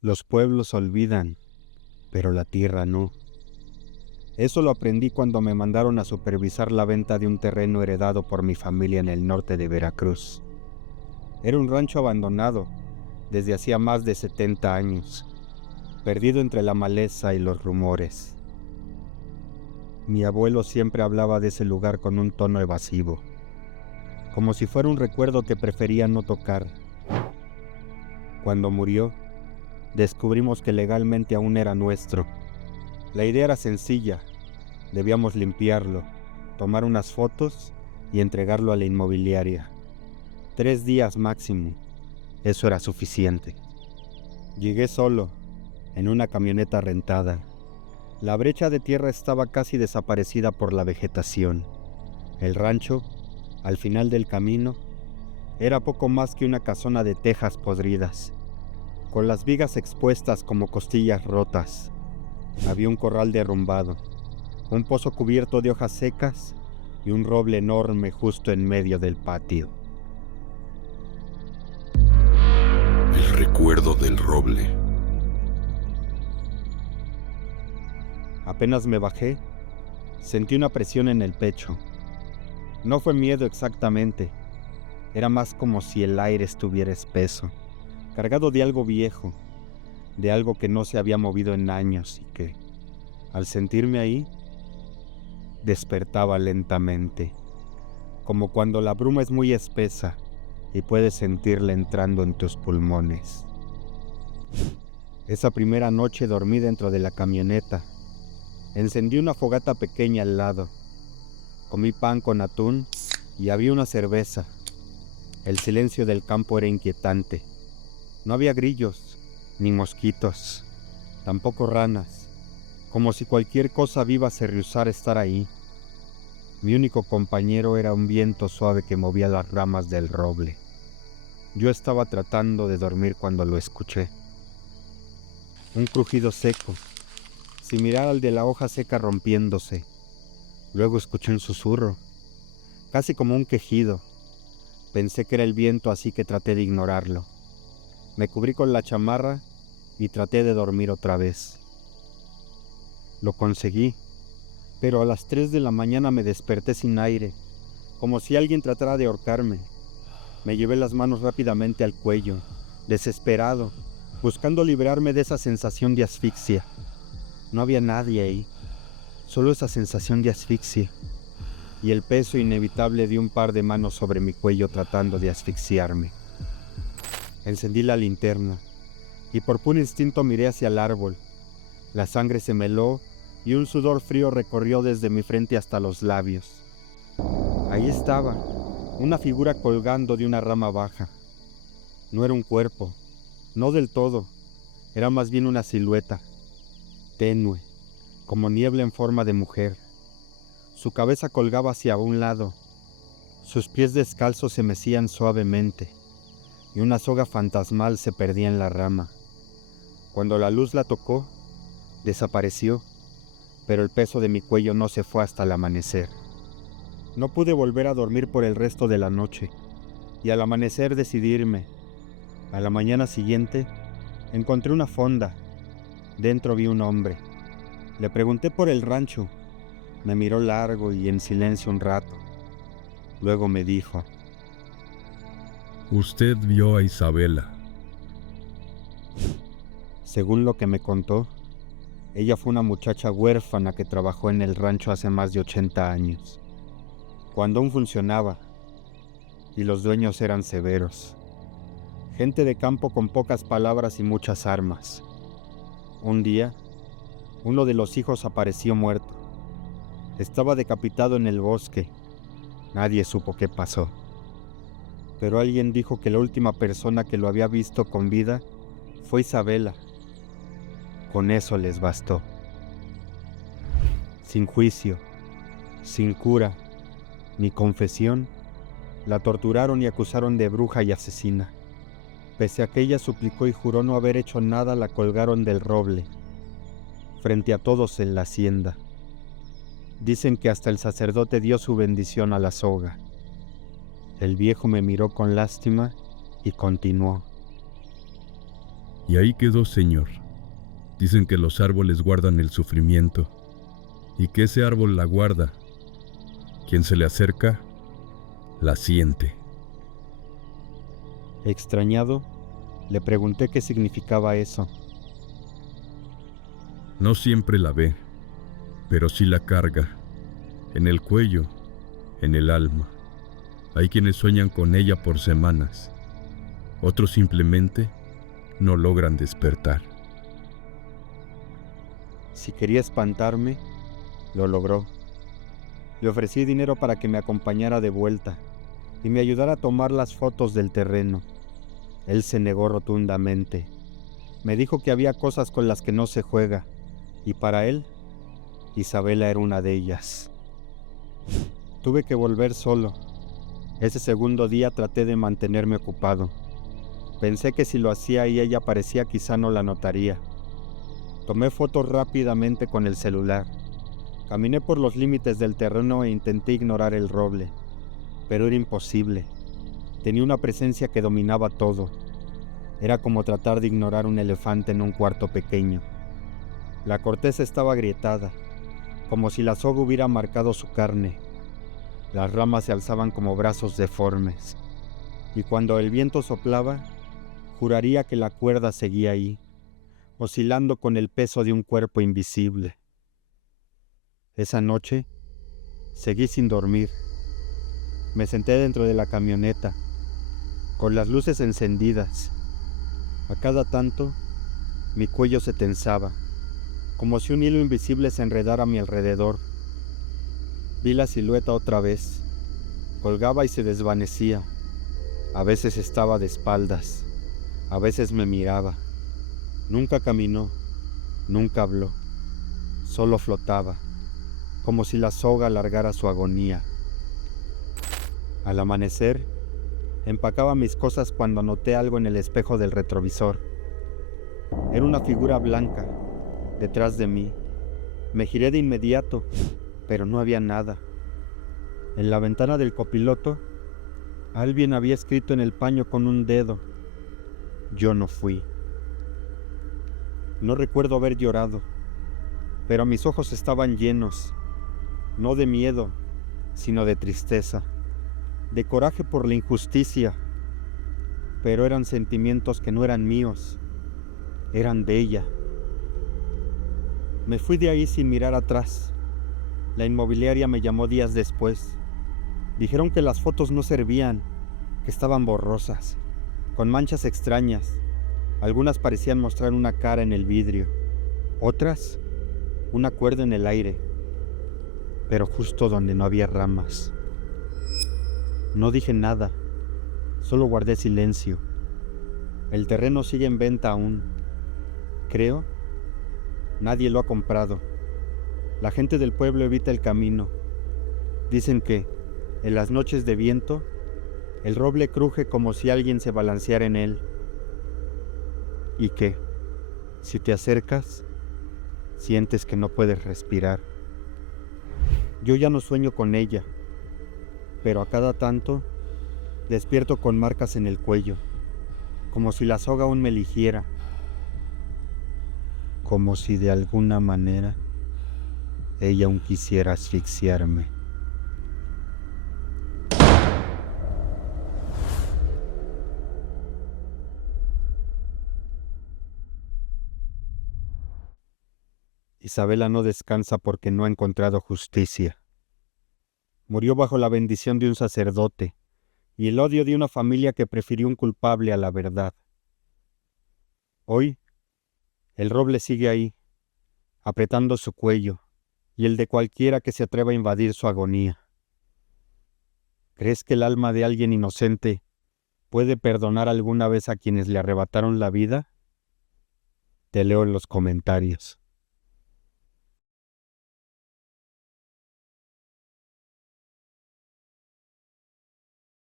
Los pueblos olvidan, pero la tierra no. Eso lo aprendí cuando me mandaron a supervisar la venta de un terreno heredado por mi familia en el norte de Veracruz. Era un rancho abandonado desde hacía más de 70 años, perdido entre la maleza y los rumores. Mi abuelo siempre hablaba de ese lugar con un tono evasivo, como si fuera un recuerdo que prefería no tocar. Cuando murió, descubrimos que legalmente aún era nuestro. La idea era sencilla: debíamos limpiarlo, tomar unas fotos y entregarlo a la inmobiliaria. 3 días máximo, eso era suficiente. Llegué solo, en una camioneta rentada. La brecha de tierra estaba casi desaparecida por la vegetación. El rancho, al final del camino, era poco más que una casona de tejas podridas, con las vigas expuestas como costillas rotas. Había un corral derrumbado, un pozo cubierto de hojas secas y un roble enorme justo en medio del patio. El recuerdo del roble. Apenas me bajé, sentí una presión en el pecho. No fue miedo exactamente, era más como si el aire estuviera espeso, cargado de algo viejo, de algo que no se había movido en años y que, al sentirme ahí, despertaba lentamente, como cuando la bruma es muy espesa y puedes sentirla entrando en tus pulmones. Esa primera noche dormí dentro de la camioneta. Encendí una fogata pequeña al lado. Comí pan con atún y había una cerveza. El silencio del campo era inquietante. No había grillos, ni mosquitos, tampoco ranas, como si cualquier cosa viva se rehusara a estar ahí. Mi único compañero era un viento suave que movía las ramas del roble. Yo estaba tratando de dormir cuando lo escuché. Un crujido seco, similar al de la hoja seca rompiéndose. Luego escuché un susurro, casi como un quejido. Pensé que era el viento, así que traté de ignorarlo. Me cubrí con la chamarra y traté de dormir otra vez. Lo conseguí, pero a las 3 de la mañana me desperté sin aire, como si alguien tratara de ahorcarme. Me llevé las manos rápidamente al cuello, desesperado, buscando librarme de esa sensación de asfixia. No había nadie ahí, solo esa sensación de asfixia y el peso inevitable de un par de manos sobre mi cuello tratando de asfixiarme. Encendí la linterna y por puro instinto miré hacia el árbol. La sangre se me heló y un sudor frío recorrió desde mi frente hasta los labios. Ahí estaba, una figura colgando de una rama baja. No era un cuerpo, no del todo, era más bien una silueta, tenue, como niebla en forma de mujer. Su cabeza colgaba hacia un lado, sus pies descalzos se mecían suavemente, y una soga fantasmal se perdía en la rama. Cuando la luz la tocó, desapareció, pero el peso de mi cuello no se fue hasta el amanecer. No pude volver a dormir por el resto de la noche, y al amanecer decidí irme. A la mañana siguiente, encontré una fonda. Dentro vi un hombre. Le pregunté por el rancho. Me miró largo y en silencio un rato. Luego me dijo: Usted vio a Isabela. Según lo que me contó, ella fue una muchacha huérfana que trabajó en el rancho hace más de 80 años, cuando aún funcionaba, y los dueños eran severos. Gente de campo con pocas palabras y muchas armas. Un día, uno de los hijos apareció muerto. Estaba decapitado en el bosque. Nadie supo qué pasó. Pero alguien dijo que la última persona que lo había visto con vida fue Isabela. Con eso les bastó. Sin juicio, sin cura, ni confesión, la torturaron y acusaron de bruja y asesina. Pese a que ella suplicó y juró no haber hecho nada, la colgaron del roble, frente a todos en la hacienda. Dicen que hasta el sacerdote dio su bendición a la soga. El viejo me miró con lástima y continuó: Y ahí quedó, señor. Dicen que los árboles guardan el sufrimiento y que ese árbol la guarda. Quien se le acerca, la siente. Extrañado, le pregunté qué significaba eso. No siempre la ve, pero sí la carga. En el cuello, en el alma. Hay quienes sueñan con ella por semanas. Otros simplemente no logran despertar. Si quería espantarme, lo logró. Le ofrecí dinero para que me acompañara de vuelta y me ayudara a tomar las fotos del terreno. Él se negó rotundamente. Me dijo que había cosas con las que no se juega, y para él, Isabela era una de ellas. Tuve que volver solo. Ese segundo día traté de mantenerme ocupado. Pensé que si lo hacía y ella aparecía quizá no la notaría. Tomé fotos rápidamente con el celular. Caminé por los límites del terreno e intenté ignorar el roble, pero era imposible. Tenía una presencia que dominaba todo. Era como tratar de ignorar un elefante en un cuarto pequeño. La corteza estaba agrietada, como si la soga hubiera marcado su carne. Las ramas se alzaban como brazos deformes, y cuando el viento soplaba, juraría que la cuerda seguía ahí, oscilando con el peso de un cuerpo invisible. Esa noche, seguí sin dormir. Me senté dentro de la camioneta, con las luces encendidas. A cada tanto, mi cuello se tensaba, como si un hilo invisible se enredara a mi alrededor. Vi la silueta otra vez. Colgaba y se desvanecía. A veces estaba de espaldas, a veces me miraba. Nunca caminó, nunca habló, solo flotaba, como si la soga alargara su agonía. Al amanecer, empacaba mis cosas cuando noté algo en el espejo del retrovisor. Era una figura blanca, detrás de mí. Me giré de inmediato, pero no había nada. En la ventana del copiloto, alguien había escrito en el paño con un dedo: yo no fui. No recuerdo haber llorado, pero mis ojos estaban llenos, no de miedo, sino de tristeza, de coraje por la injusticia, pero eran sentimientos que no eran míos, eran de ella. Me fui de ahí sin mirar atrás. La inmobiliaria me llamó días después. Dijeron que las fotos no servían, que estaban borrosas, con manchas extrañas. Algunas parecían mostrar una cara en el vidrio, otras, una cuerda en el aire, pero justo donde no había ramas. No dije nada, solo guardé silencio. El terreno sigue en venta aún. Creo, nadie lo ha comprado. La gente del pueblo evita el camino. Dicen que, en las noches de viento, el roble cruje como si alguien se balanceara en él. Y que, si te acercas, sientes que no puedes respirar. Yo ya no sueño con ella, pero a cada tanto despierto con marcas en el cuello, como si la soga aún me eligiera, como si de alguna manera ella aún quisiera asfixiarme. Isabela no descansa porque no ha encontrado justicia. Murió bajo la bendición de un sacerdote y el odio de una familia que prefirió un culpable a la verdad. Hoy, el roble sigue ahí, apretando su cuello y el de cualquiera que se atreva a invadir su agonía. ¿Crees que el alma de alguien inocente puede perdonar alguna vez a quienes le arrebataron la vida? Te leo en los comentarios.